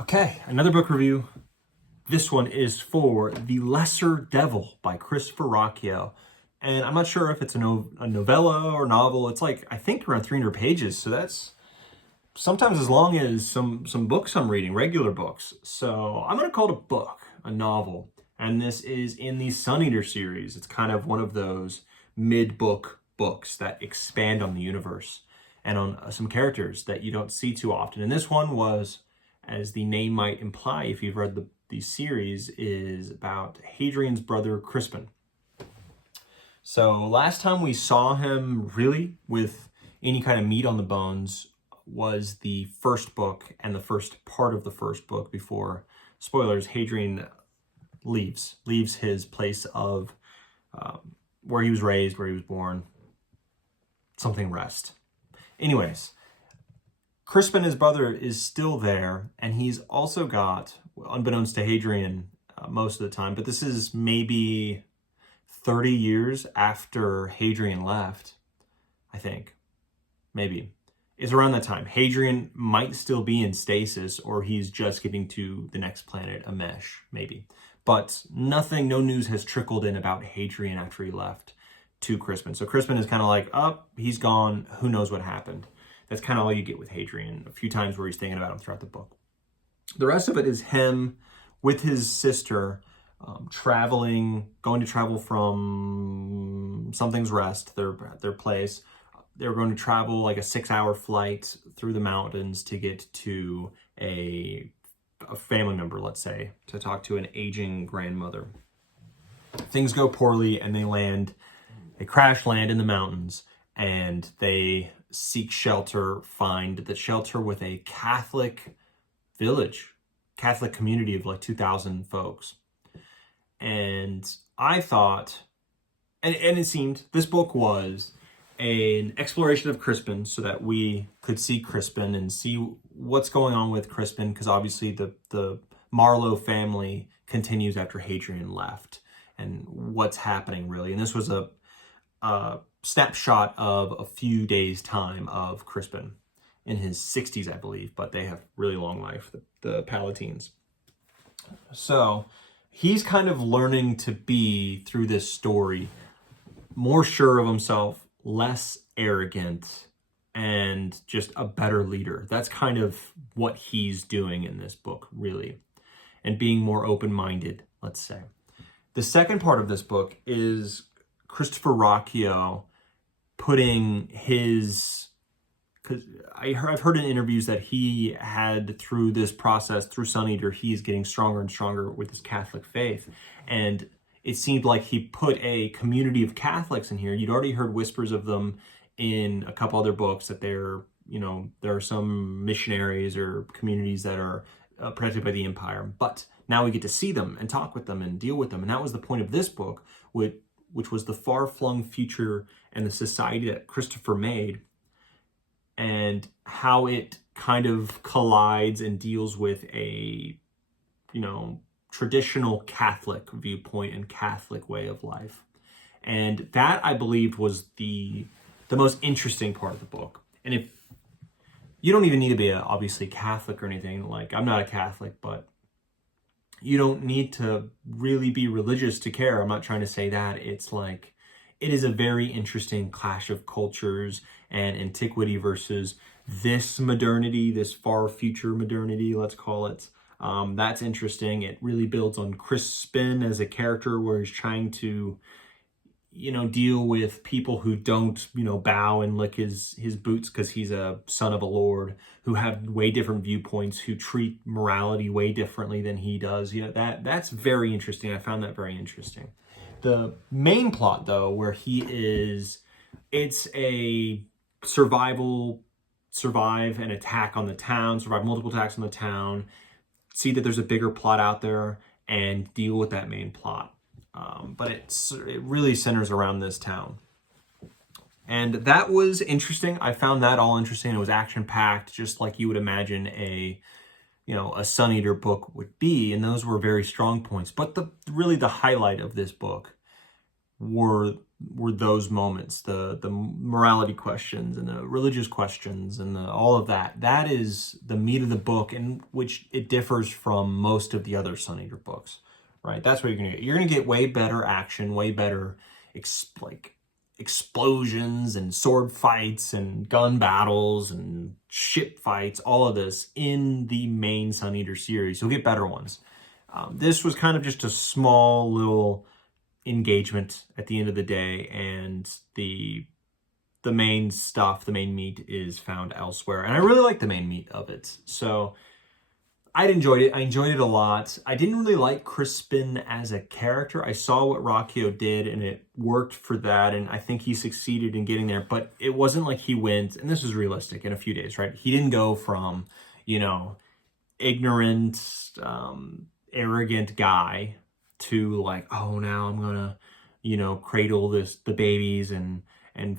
Okay, another book review. This one is for The Lesser Devil by Christopher Ruocchio. And I'm not sure if it's a novella or novel. It's like, I think around 300 pages. So that's sometimes as long as some books I'm reading, regular books. So I'm going to call it a book, a novel. And this is in the Suneater series. It's kind of one of those mid-book books that expand on the universe and on some characters that you don't see too often. And this one was, as the name might imply if you've read the series, is about Hadrian's brother Crispin. So last time we saw him really with any kind of meat on the bones was the first book and the first part of the first book before, spoilers, Hadrian leaves his place of where he was raised, where he was born, something rest. Anyways, Crispin, his brother, is still there, and he's also got, unbeknownst to Hadrian most of the time, but this is maybe 30 years after Hadrian left, I think. Maybe. It's around that time. Hadrian might still be in stasis, or he's just getting to the next planet, Amesh, maybe. But nothing, no news has trickled in about Hadrian after he left to Crispin. So Crispin is kind of like, he's gone, who knows what happened. That's kind of all you get with Hadrian, a few times where he's thinking about him throughout the book. The rest of it is him with his sister going to travel from Something's Rest, their place. They were going to travel like a 6-hour flight through the mountains to get to a family member, let's say, to talk to an aging grandmother. Things go poorly and they crash land in the mountains, and they seek shelter, find the shelter with a Catholic village, Catholic community of like 2,000 folks. And I thought, and it seemed this book was an exploration of Crispin so that we could see Crispin and see what's going on with Crispin, because obviously the Marlowe family continues after Hadrian left and what's happening really. And this was a snapshot of a few days' time of Crispin in his 60s, I believe, but they have really long life, the Palatines. So he's kind of learning to be, through this story, more sure of himself, less arrogant, and just a better leader. That's kind of what he's doing in this book, really, and being more open-minded, let's say. The second part of this book is Christopher Ruocchio putting his, because I've heard in interviews that he had, through this process, through Suneater, he's getting stronger and stronger with his Catholic faith. And it seemed like he put a community of Catholics in here. You'd already heard whispers of them in a couple other books, that there are some missionaries or communities that are protected by the empire. But now we get to see them and talk with them and deal with them. And that was the point of this book, which was the far-flung future and the society that Christopher made, and how it kind of collides and deals with a, traditional Catholic viewpoint and Catholic way of life. And that, I believed, was the most interesting part of the book. And if you don't even need to be obviously Catholic or anything, like I'm not a Catholic, but you don't need to really be religious to care. I'm not trying to say that. It's like, it is a very interesting clash of cultures and antiquity versus this modernity, this far future modernity, let's call it. That's interesting. It really builds on Crispin as a character, where he's trying to, deal with people who don't, bow and lick his boots because he's a son of a lord, who have way different viewpoints, who treat morality way differently than he does. That's very interesting. I found that very interesting. The main plot, though, where he is, it's a survive an attack on the town, survive multiple attacks on the town, see that there's a bigger plot out there, and deal with that main plot. But it really centers around this town. And that was interesting. I found that all interesting. It was action-packed, just like you would imagine a Suneater book would be, and those were very strong points. But really the highlight of this book were were those moments, the morality questions and the religious questions and all of that. That is the meat of the book, in which it differs from most of the other Suneater books, right? That's what you're gonna get. You're gonna get way better action, way better like explosions and sword fights and gun battles and ship fights, all of this in the main Suneater series. You'll get better ones. This was kind of just a small little engagement at the end of the day, and the main stuff, the main meat, is found elsewhere. And I really like the main meat of it. So I enjoyed it. I enjoyed it a lot. I didn't really like Crispin as a character. I saw what Ruocchio did and it worked for that, and I think he succeeded in getting there, but it wasn't like he went, and this was realistic, in a few days, right? He didn't go from, you know, ignorant, arrogant guy to like, oh, now I'm gonna, you know, cradle the babies and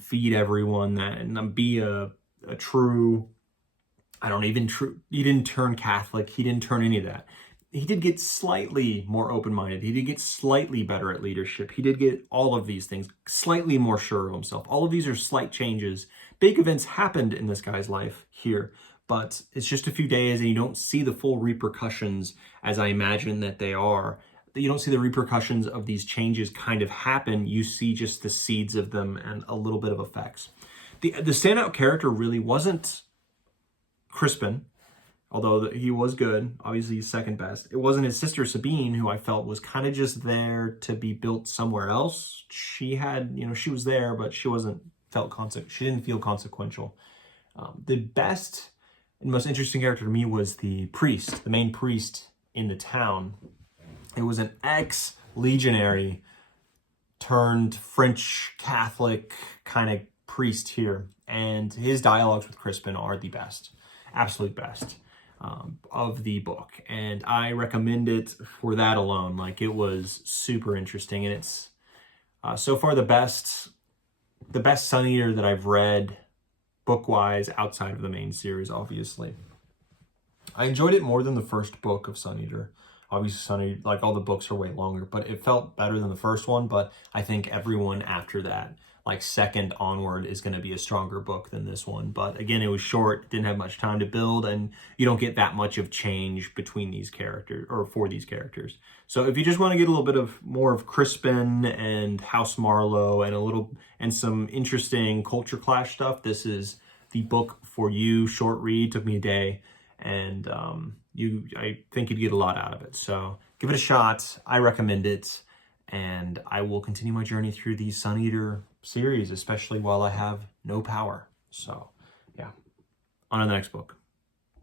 feed everyone that, and be a true, he didn't turn Catholic. He didn't turn any of that. He did get slightly more open-minded. He did get slightly better at leadership. He did get all of these things, slightly more sure of himself. All of these are slight changes. Big events happened in this guy's life here, but it's just a few days and you don't see the full repercussions as I imagine that they are. You don't see the repercussions of these changes kind of happen. You see just the seeds of them and a little bit of effects. The standout character really wasn't Crispin, although he was good. Obviously, he's second best. It wasn't his sister Sabine, who I felt was kind of just there to be built somewhere else. She had, you know, she was there, but she didn't feel consequential. The best and most interesting character to me was the priest, the main priest in the town. It was an ex-legionary turned French Catholic kind of priest here, and his dialogues with Crispin are the best, absolute best of the book, and I recommend it for that alone. Like, it was super interesting, and it's so far the best Suneater that I've read book-wise outside of the main series, obviously. I enjoyed it more than the first book of Suneater. Obviously, Suneater, like, all the books are way longer, but it felt better than the first one. But I think everyone after that, like second onward, is going to be a stronger book than this one. But again, it was short, didn't have much time to build, and you don't get that much of change between these characters, or for these characters. So if you just want to get a little bit of more of Crispin and House Marlowe and some interesting culture clash stuff, this is the book for you. Short read, took me a day, and I think you'd get a lot out of it. So give it a shot. I recommend it, and I will continue my journey through the Suneater series, especially while I have no power. So yeah, on to the next book.